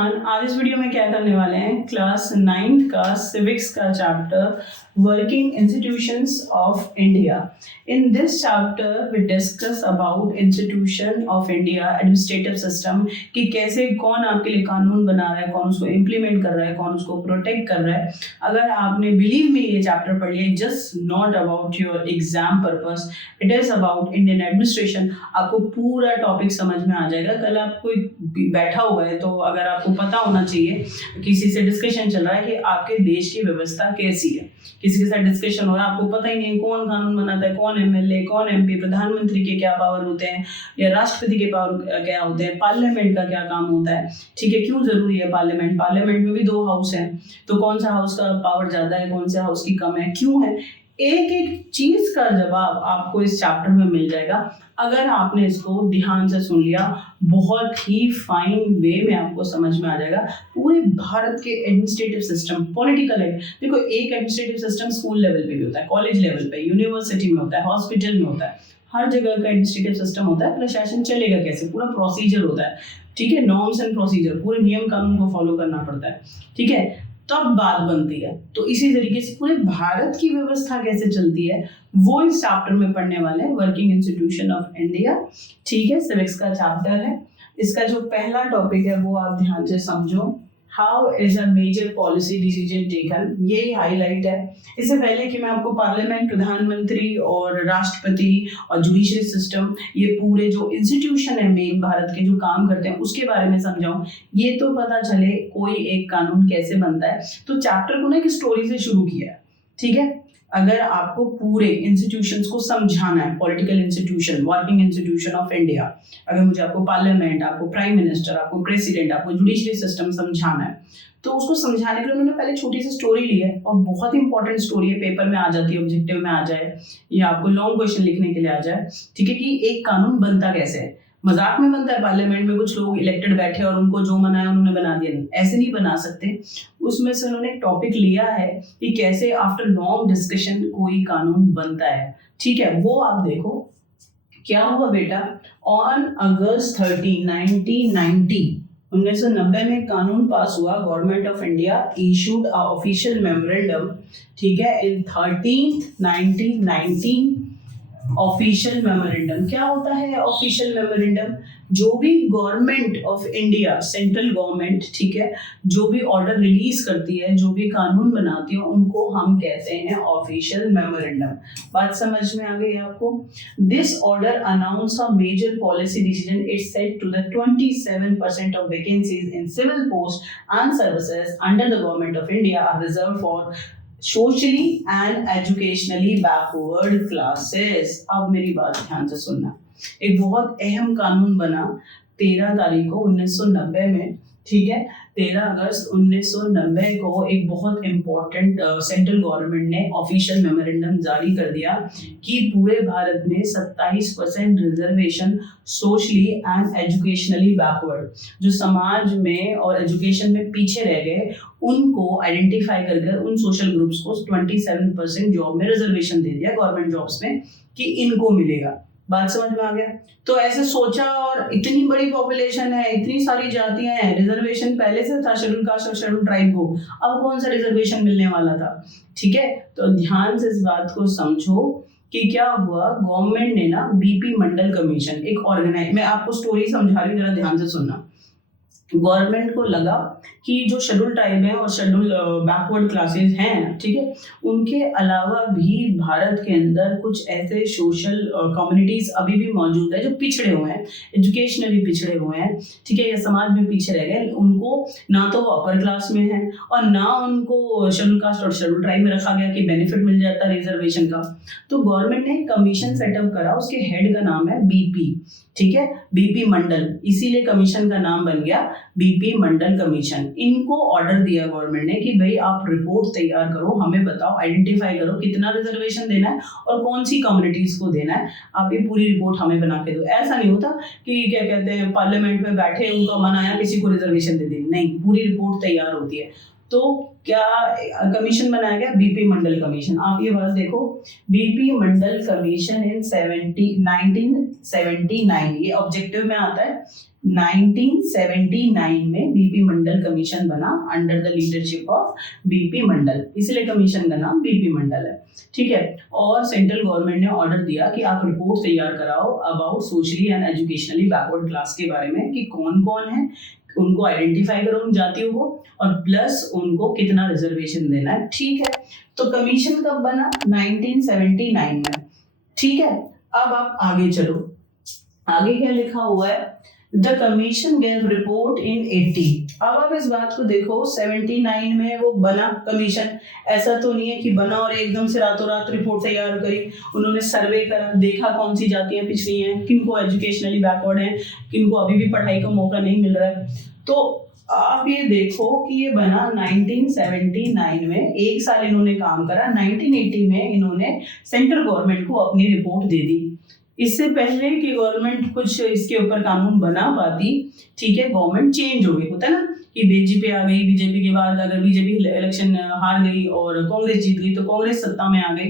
Everyone, आज इस video में क्या करने वाले हैं, क्लास 9th का सिविक्स का chapter working institutions of India. In this chapter we discuss about institution of India administrative system, कि कैसे कौन आपके लिए कानून बना रहा है, कौन उसको इम्प्लीमेंट कर रहा है, कौन उसको प्रोटेक्ट कर रहा है। अगर आपने बिलीव मी ये चैप्टर पढ़ लिया, just not about your exam purpose, it is about Indian administration. आपको पूरा टॉपिक समझ में आ जाएगा। कल आप कोई बैठा हुआ है तो अगर आपको पता होना चाहिए, किसी से डिस्कशन चल रहा है कि आपके देश की व्यवस्था कैसी है, किसी के साथ डिस्कशन हो रहा है, आपको पता ही नहीं कौन कानून बनाता है, कौन एमएलए, कौन एमपी, प्रधानमंत्री के क्या पावर होते हैं या राष्ट्रपति के पावर क्या होते हैं, पार्लियामेंट का क्या काम होता है, ठीक है, क्यों जरूरी है पार्लियामेंट में भी 2 हाउस हैं, तो कौन सा हाउस का पावर ज्यादा है, कौन सा हाउस की कम है, क्यों है, एक एक चीज का जवाब आपको इस चैप्टर में मिल जाएगा अगर आपने इसको ध्यान से सुन लिया। बहुत ही फाइन वे में आपको समझ में आ जाएगा पूरे भारत के एडमिनिस्ट्रेटिव सिस्टम, पॉलिटिकल है। देखो, एक एडमिनिस्ट्रेटिव सिस्टम स्कूल लेवल पे भी होता है, कॉलेज लेवल पे, यूनिवर्सिटी में होता है, हॉस्पिटल में होता है, हर जगह का एडमिनिस्ट्रेटिव सिस्टम होता है। प्रशासन चलेगा कैसे, पूरा प्रोसीजर होता है, ठीक है, नॉर्म्स एंड प्रोसीजर, पूरे नियम कानून को फॉलो करना पड़ता है, ठीक है, तब बात बनती है। तो इसी तरीके से पूरे भारत की व्यवस्था कैसे चलती है वो इस चैप्टर में पढ़ने वाले हैं, वर्किंग इंस्टीट्यूशन ऑफ इंडिया, ठीक है, सिविक्स का चैप्टर है। इसका जो पहला टॉपिक है वो आप ध्यान से समझो, how is a major policy decision taken, यही हाईलाइट है। इससे पहले कि मैं आपको पार्लियामेंट, प्रधानमंत्री और राष्ट्रपति और जुडिशरी सिस्टम, ये पूरे जो इंस्टीट्यूशन है मेन भारत के जो काम करते हैं उसके बारे में समझाऊं, ये तो पता चले कोई एक कानून कैसे बनता है। तो चैप्टर को ना एक स्टोरी से शुरू किया है, ठीक है। अगर आपको पूरे इंस्टीट्यूशंस को समझाना है, political institution, working institution of India, अगर मुझे आपको पार्लियामेंट, आपको प्राइम मिनिस्टर, आपको प्रेसिडेंट, आपको जुडिशरी सिस्टम समझाना है, तो उसको समझाने के लिए उन्होंने पहले छोटी सी स्टोरी ली है, और बहुत इंपॉर्टेंट स्टोरी है, पेपर में आ जाती है, ऑब्जेक्टिव में आ जाए या आपको लॉन्ग क्वेश्चन लिखने के लिए आ जाए, ठीक है, कि एक कानून बनता कैसे है। मजाक में बनता है, पार्लियामेंट में कुछ लोग इलेक्टेड बैठे और उनको जो मना है उन्होंने बना दिया, नहीं, ऐसे नहीं बना सकते। उसमें से उन्होंने एक टॉपिक लिया है कि कैसे आफ्टर लॉन्ग डिस्कशन कोई कानून बनता है, ठीक है, वो आप देखो। क्या हुआ बेटा, ऑन अगस्त 30, 1990 में कानून पास हुआ, government of India issued a official memorandum, ठीक है, इन 1919 ऑफिशियल मेमोरेंडम। क्या होता है ऑफिशियल मेमोरेंडम? जो भी government of India, central government, ठीक है, जो भी ऑर्डर रिलीज करती है, जो भी कानून बनाती है, उनको हम कहते हैं ऑफिशियल मेमोरेंडम। बात समझ में आ गई आपको? This order announce a major policy decision. It said to the 27% of vacancies in civil post and services under the government of India are reserve for socially and educationally backward classes. अब मेरी बात ध्यान से सुनना, एक बहुत अहम कानून बना 13 तारीख को 1990 में, ठीक है, 13 अगस्त 1990 को एक बहुत इंपॉर्टेंट सेंट्रल गवर्नमेंट ने ऑफिशियल मेमोरेंडम जारी कर दिया कि पूरे भारत में 27% reservation socially and educationally backward, जो समाज में और एजुकेशन में पीछे रह गए, उनको आइडेंटिफाई कर उन सोशल ग्रुप्स को 27% जॉब में रिजर्वेशन दे दिया, गवर्नमेंट जॉब्स में, कि इनको मिलेगा। बात समझ में आ गया? तो ऐसे सोचा, और इतनी बड़ी पॉपुलेशन है, इतनी सारी जातियां हैं, रिजर्वेशन पहले से था शेड्यूल कास्ट और शेड्यूल ट्राइब को, अब कौन सा रिजर्वेशन मिलने वाला था, ठीक है। तो ध्यान से इस बात को समझो कि क्या हुआ, गवर्नमेंट ने ना बीपी मंडल कमीशन, एक ऑर्गेनाइज, मैं आपको स्टोरी समझा रही हूँ, जरा ध्यान से सुनना। गवर्नमेंट को लगा कि जो शेड्यूल ट्राइब है और शेड्यूल बैकवर्ड क्लासेस हैं, ठीक है, उनके अलावा भी भारत के अंदर कुछ ऐसे सोशल कम्युनिटीज अभी भी मौजूद है जो पिछड़े हुए हैं, एजुकेशनली पिछड़े हुए हैं, ठीक है, या समाज में पीछे रह गए, उनको ना तो वो अपर क्लास में है और ना उनको शेड्यूल कास्ट और शेड्यूल ट्राइब में रखा गया कि बेनिफिट मिल जाता है रिजर्वेशन का। तो गवर्नमेंट ने कमीशन सेटअप करा, उसके हेड का नाम है बीपी, ठीक है, बीपी मंडल, इसीलिए कमीशन का नाम बन गया बीपी मंडल कमीशन। इनको ऑर्डर दिया गवर्नमेंट ने कि भाई आप रिपोर्ट तैयार करो, हमें बताओ, आइडेंटिफाई करो कितना रिजर्वेशन देना है और कौन सी कम्युनिटीज को देना है, आप ये पूरी रिपोर्ट हमें बना के दो। ऐसा नहीं होता कि क्या कहते हैं, पार्लियामेंट में बैठे उनका मन आया किसी को रिजर्वेशन दे दी, नहीं, पूरी रिपोर्ट तैयार होती है। तो क्या कमीशन बनाया गया? BP Mandal commission. आप ये बात देखो, बीपी मंडल कमीशन इन 1979, ये ऑब्जेक्टिव में आता है। 1979 में बीपी मंडल कमीशन बना under the leadership of BP Mandal, इसलिए कमीशन का नाम बीपी मंडल है, ठीक है। और सेंट्रल गवर्नमेंट ने ऑर्डर दिया कि आप रिपोर्ट तैयार कराओ about socially and educationally backward class के बारे में, कि कौन कौन है, उनको आइडेंटिफाई करो उन जातियों को, और प्लस उनको कितना रिजर्वेशन देना है, ठीक है। तो कमीशन कब बना? 1979 में, ठीक है। अब आप आगे चलो, आगे क्या लिखा हुआ है? द कमीशन गेव रिपोर्ट इन 80। अब आप इस बात को देखो, 79 में वो बना कमीशन, ऐसा तो नहीं है कि बना और एकदम से रातों रात रिपोर्ट तैयार करी। उन्होंने सर्वे करा, देखा कौन सी जातियां पिछड़ी हैं, किनको एजुकेशनली बैकवर्ड हैं, किनको अभी भी पढ़ाई का मौका नहीं मिल रहा है। तो आप ये देखो कि ये बना 1979 में, एक साल इन्होंने काम करा। 1980 में इन्होंने सेंट्रल गवर्नमेंट को अपनी रिपोर्ट दे दी। इससे पहले कि गवर्नमेंट कुछ इसके ऊपर कानून बना पाती, ठीक है, गवर्नमेंट चेंज हो गई, होता है ना कि बीजेपी आ गई, बीजेपी के बाद अगर बीजेपी इलेक्शन हार गई और कांग्रेस जीत गई तो कांग्रेस सत्ता में आ गई,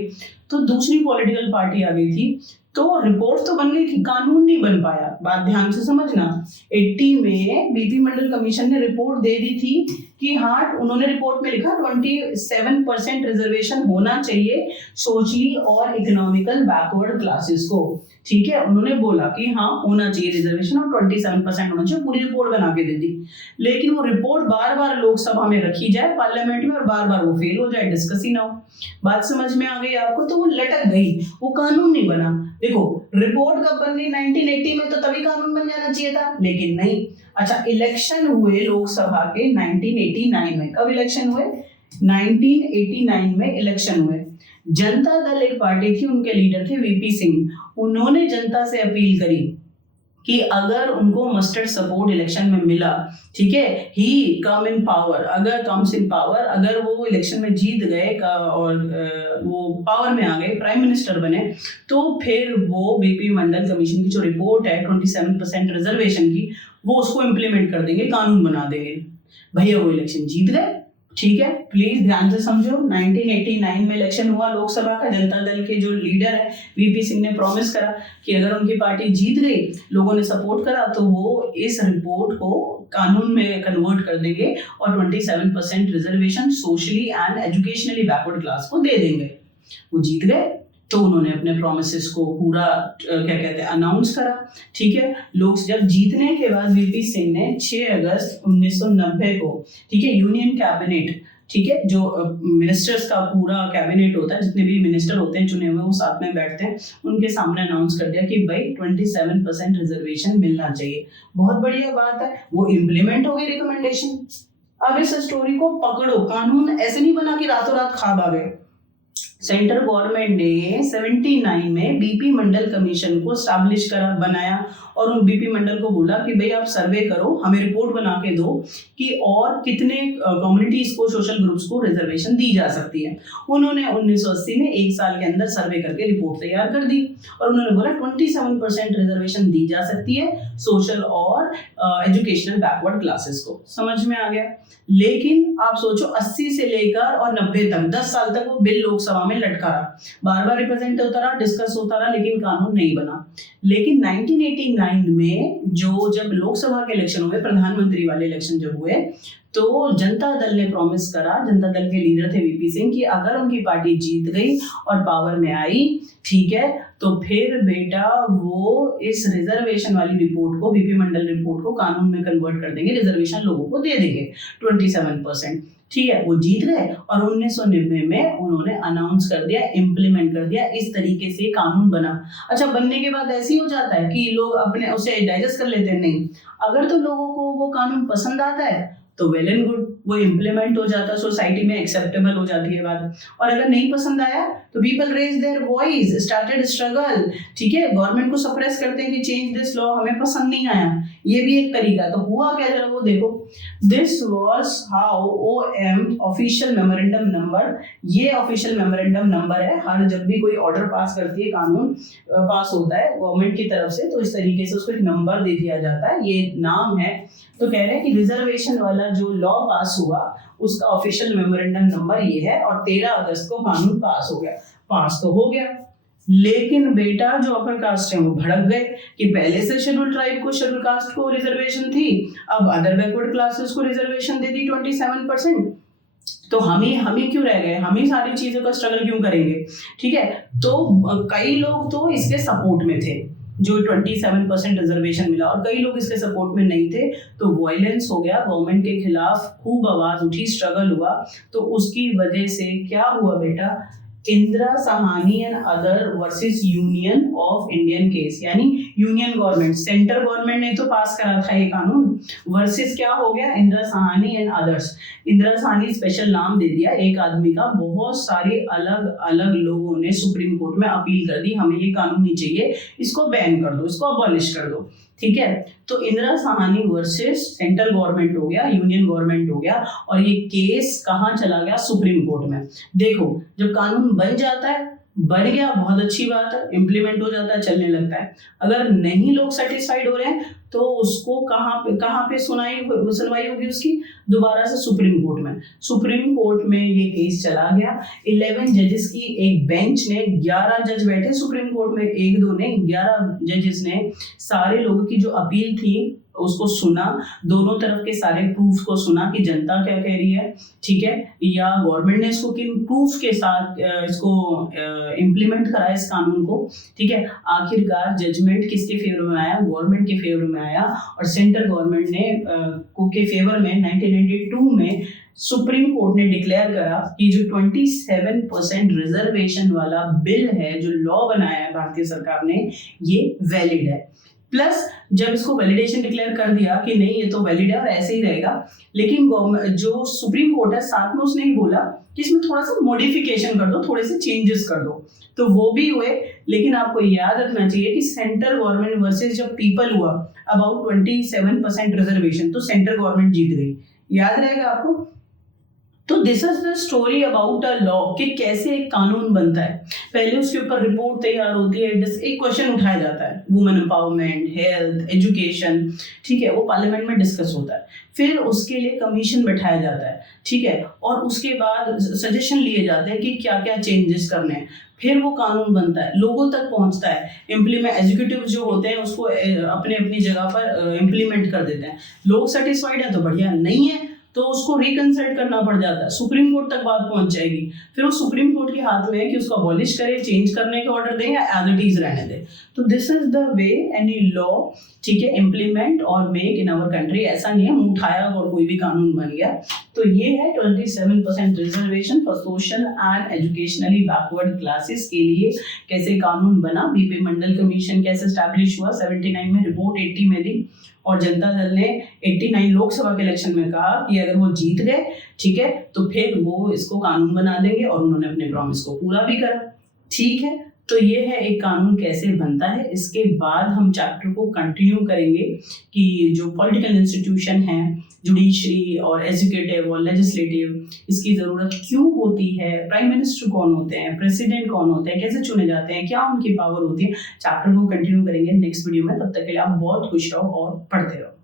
तो दूसरी पॉलिटिकल पार्टी आ गई थी, तो रिपोर्ट तो बन गई थी, कानून नहीं बन पाया। बात ध्यान से समझना, 80 में बीपी मंडल कमीशन ने रिपोर्ट दे दी थी कि हाँ, उन्होंने रिपोर्ट में लिखा 27% रिजर्वेशन होना चाहिए सोशली और इकोनॉमिकल बैकवर्ड क्लासेस को, ठीक है। उन्होंने बोला कि हाँ होना चाहिए रिजर्वेशन और 27% होना चाहिए, पूरी रिपोर्ट बना के दे दी। लेकिन वो रिपोर्ट बार बार लोकसभा में रखी जाए, पार्लियामेंट में, और बार बार वो फेल हो जाए, डिस्कस ही ना हो। बात समझ में आ गई आपको? तो वो लटक गई, वो कानून नहीं बना। देखो, रिपोर्ट कब बन गई? 1980 में, तो तभी कानून बन जाना चाहिए था, लेकिन नहीं। अच्छा, इलेक्शन हुए लोकसभा के 1989 में। कब इलेक्शन हुए? 1989 में इलेक्शन हुए। जनता दल एक पार्टी थी, उनके लीडर थे वीपी सिंह। उन्होंने जनता से अपील करी कि अगर उनको मस्टर्ड सपोर्ट इलेक्शन में मिला, ठीक है, ही कम इन पावर, अगर कम्स इन पावर, अगर वो इलेक्शन में जीत गए और वो पावर में आ गए, प्राइम मिनिस्टर बने, तो फिर वो बीपी मंडल कमीशन की जो रिपोर्ट है 27% रिजर्वेशन की, वो उसको इम्प्लीमेंट कर देंगे, कानून बना देंगे। भैया वो इलेक्शन जीत गए, ठीक है। प्लीज ध्यान से समझो, 1989 में इलेक्शन हुआ लोकसभा का। जनता दल के जो लीडर है वीपी सिंह ने प्रॉमिस करा कि अगर उनकी पार्टी जीत गई, लोगों ने सपोर्ट करा, तो वो इस रिपोर्ट को कानून में कन्वर्ट कर देंगे और 27% reservation socially and educationally backward class को दे देंगे। वो जीत गए, तो उन्होंने अपने प्रोमिसेस को पूरा क्या कहते हैं अनाउंस करा, ठीक है। लोग जब जीतने के बाद वीपी सिंह ने 6 अगस्त 1990 को, ठीक है, यूनियन कैबिनेट, ठीक है, जो मिनिस्टर्स का पूरा कैबिनेट होता है, जितने भी मिनिस्टर होते हैं चुने हुए, वो साथ में बैठते हैं, उनके सामने अनाउंस कर दिया कि भाई 27% रिजर्वेशन मिलना चाहिए। बहुत बढ़िया बात है, वो इम्प्लीमेंट हो गई रिकमेंडेशन। अब इस स्टोरी को पकड़ो, कानून ऐसे नहीं बना कि रातों रात ख्वाब आ गए। सेंट्रल गवर्नमेंट ने 79 में बीपी मंडल कमीशन को स्टैब्लिश करा, बनाया, और उन बीपी मंडल को बोला कि भाई आप सर्वे करो, हमें रिपोर्ट बना के दो कि और कितने कम्युनिटीज को, सोशल ग्रुप्स को रिजर्वेशन दी जा सकती है। उन्होंने 1980 में एक साल के अंदर सर्वे करके रिपोर्ट तैयार कर दी और उन्होंने बोला 27% रिजर्वेशन दी जा सकती है सोशल और एजुकेशनल बैकवर्ड क्लासेस को। समझ में आ गया? लेकिन आप सोचो, 80 से लेकर और 90 तक 10 साल तक वो बिल लोकसभा में लटका रहा, बार बार रिप्रेजेंट होता रहा, डिस्कस होता रहा, लेकिन कानून नहीं बना। लेकिन 1989 में जब लोकसभा के इलेक्शन हुए, प्रधानमंत्री वाले इलेक्शन जब हुए, तो जनता दल ने प्रॉमिस करा, जनता दल के लीडर थे वीपी सिंह, कि अगर उनकी पार्टी जीत गई और पावर में आई, ठीक है, तो फिर बेटा वो इस रिजर्वेशन वाली रिपोर्ट को, बीपी मंडल रिपोर्ट को कानून में कन्वर्ट कर देंगे, रिजर्वेशन लोगों को दे देंगे 27%, ठीक है। वो जीत गए और 1990 में उन्होंने अनाउंस कर दिया, इम्प्लीमेंट कर दिया, इस तरीके से कानून बना। अच्छा, बनने के बाद ऐसे ही हो जाता है कि लोग अपने उसे डाइजेस्ट कर लेते हैं? नहीं, अगर तो लोगों को वो कानून पसंद आता है तो वेल एंड गुड, वो इम्प्लीमेंट हो जाता है, सोसाइटी में एक्सेप्टेबल हो जाती है बात। और अगर नहीं पसंद आया तो people raise their voice, started struggle, ठीक है, गवर्नमेंट को सप्रेस करते हैं कि चेंज दिस लॉ, हमें पसंद नहीं आया। ये भी एक तरीका। तो हुआ क्या, जरा वो देखो। This was how OM official memorandum number, ये ऑफिशियल मेमोरेंडम नंबर है, हर जब भी कोई ऑर्डर पास करती है, कानून पास होता है गवर्नमेंट की तरफ से, तो इस तरीके से उसको एक नंबर दे दिया जाता है, ये नाम है। तो कह रहे हैं कि रिजर्वेशन वाला जो लॉ पास हुआ उसका ऑफिशियल मेमोरेंडम नंबर ये है और 13 अगस्त को कानून पास हो गया। पास तो हो गया, लेकिन बेटा जो अपर कास्ट है वो भड़क गए कि पहले से शेड्यूल ट्राइब को, शेड्यूल कास्ट को रिजर्वेशन थी, अब अदर बैकवर्ड क्लासेस को रिजर्वेशन दे दी 27%। तो हम ही क्यों रह गए, हम ही सारी चीजों का स्ट्रगल क्यों करेंगे। ठीक है, तो कई लोग तो इसके सपोर्ट में थे जो 27% रिजर्वेशन मिला, और कई लोग इसके सपोर्ट में नहीं थे। तो वायलेंस हो गया, गवर्नमेंट के खिलाफ खूब आवाज उठी, स्ट्रगल हुआ। तो उसकी वजह से क्या हुआ बेटा, Indira Sahani and other versus union of Indian case, यानी यूनियन गवर्नमेंट, सेंटर गवर्नमेंट ने तो पास करा था ये कानून, वर्सेस क्या हो गया, Indira Sahani and others. Indira Sahani special नाम दे दिया एक आदमी का, बहुत सारे अलग अलग लोगों ने सुप्रीम कोर्ट में अपील कर दी, हमें ये कानून नहीं चाहिए, इसको बैन कर दो, इसको अबॉलिश कर दो। ठीक है, तो Indira Sahani versus central government हो गया, यूनियन गवर्नमेंट हो गया, और ये केस कहाँ चला गया, सुप्रीम कोर्ट में। देखो, जब कानून बन जाता है, बन गया, बहुत अच्छी बात है, इम्प्लीमेंट हो जाता है, चलने लगता है। अगर नहीं लोग सेटिस्फाइड हो रहे हैं तो उसको कहाँ पे सुनवाई होगी उसकी, दोबारा से सुप्रीम कोर्ट में। सुप्रीम कोर्ट में ये केस चला गया, 11 जजेस की एक बेंच ने, 11 जज बैठे सुप्रीम कोर्ट में, एक दो ने, 11 जजेस ने सारे लोगों की जो अपील थी उसको सुना, दोनों तरफ के सारे प्रूफ को सुना कि जनता क्या कह रही है, ठीक है, या गवर्नमेंट ने इसको किन प्रूफ के साथ इसको इम्प्लीमेंट करा इस कानून को। ठीक है, आखिरकार जजमेंट किसके फेवर में आया, गवर्नमेंट के फेवर में आया, और सेंट्रल गवर्नमेंट ने के फेवर में 1992 में सुप्रीम कोर्ट ने डिक्लेयर करा कि जो 27% रिजर्वेशन वाला बिल है, जो लॉ बनाया है भारतीय सरकार ने, ये वैलिड है। प्लस जब इसको वैलिडेशन डिक्लेयर कर दिया कि नहीं ये तो वैलिड है और ऐसे ही रहेगा, लेकिन जो सुप्रीम कोर्ट है साथ में उसने ही बोला कि इसमें थोड़ा सा मॉडिफिकेशन कर दो, थोड़े से चेंजेस कर दो, तो वो भी हुए। लेकिन आपको याद रखना चाहिए कि सेंट्रल गवर्नमेंट वर्सेस जब पीपल हुआ अबाउट 27% रिजर्वेशन, तो सेंट्रल गवर्नमेंट जीत गई, याद रहेगा आपको। तो this is the story about a law, कि कैसे एक कानून बनता है। पहले उसके ऊपर रिपोर्ट तैयार होती है, एक क्वेश्चन उठाया जाता है, वुमेन एम्पावरमेंट, हेल्थ, एजुकेशन, ठीक है, वो पार्लियामेंट में डिस्कस होता है, फिर उसके लिए कमीशन बैठाया जाता है, ठीक है, और उसके बाद सजेशन लिए जाते हैं कि क्या क्या चेंजेस करने हैं, फिर वो कानून बनता है, लोगों तक पहुंचता है, इम्प्लीमेंट, एग्जीक्यूटिव जो होते हैं उसको अपने अपनी जगह पर इम्प्लीमेंट कर देते हैं। लोग सेटिस्फाइड है तो बढ़िया, नहीं है तो उसको रिकंसल्ट करना पड़ जाता है, सुप्रीम कोर्ट तक बात पहुंच जाएगी, फिर वो सुप्रीम कोर्ट के हाथ में है कि उसको अबॉलिश करे, चेंज करने के ऑर्डर दे या एज इट इज रहने दे। तो this is the way any law, ठीक है, इम्प्लीमेंट और मेक इन आवर कंट्री। ऐसा नहीं है मुंह उठाया और कोई भी कानून बन गया। तो ये है 27% reservation for social and educationally backward classes के लिए कैसे कानून बना, बीपी मंडल कमीशन कैसे स्टैब्लिश हुआ, 79 में रिपोर्ट 80 में दी, और जनता दल ने 89 लोकसभा के इलेक्शन में कहा कि अगर वो जीत गए, ठीक है, तो फिर वो इसको कानून बना देंगे, और उन्होंने अपने प्रॉमिस को पूरा भी करा। ठीक है, तो ये है एक कानून कैसे बनता है। इसके बाद हम चैप्टर को कंटिन्यू करेंगे कि जो पॉलिटिकल इंस्टीट्यूशन है, जुडिशरी और एजुकेटिव और लेजिस्लेटिव, इसकी ज़रूरत क्यों होती है, प्राइम मिनिस्टर कौन होते हैं, प्रेसिडेंट कौन होते हैं, कैसे चुने जाते हैं, क्या उनकी पावर होती है। चैप्टर को कंटिन्यू करेंगे नेक्स्ट वीडियो में। तब तक के लिए आप बहुत खुश रहो और पढ़ते रहो।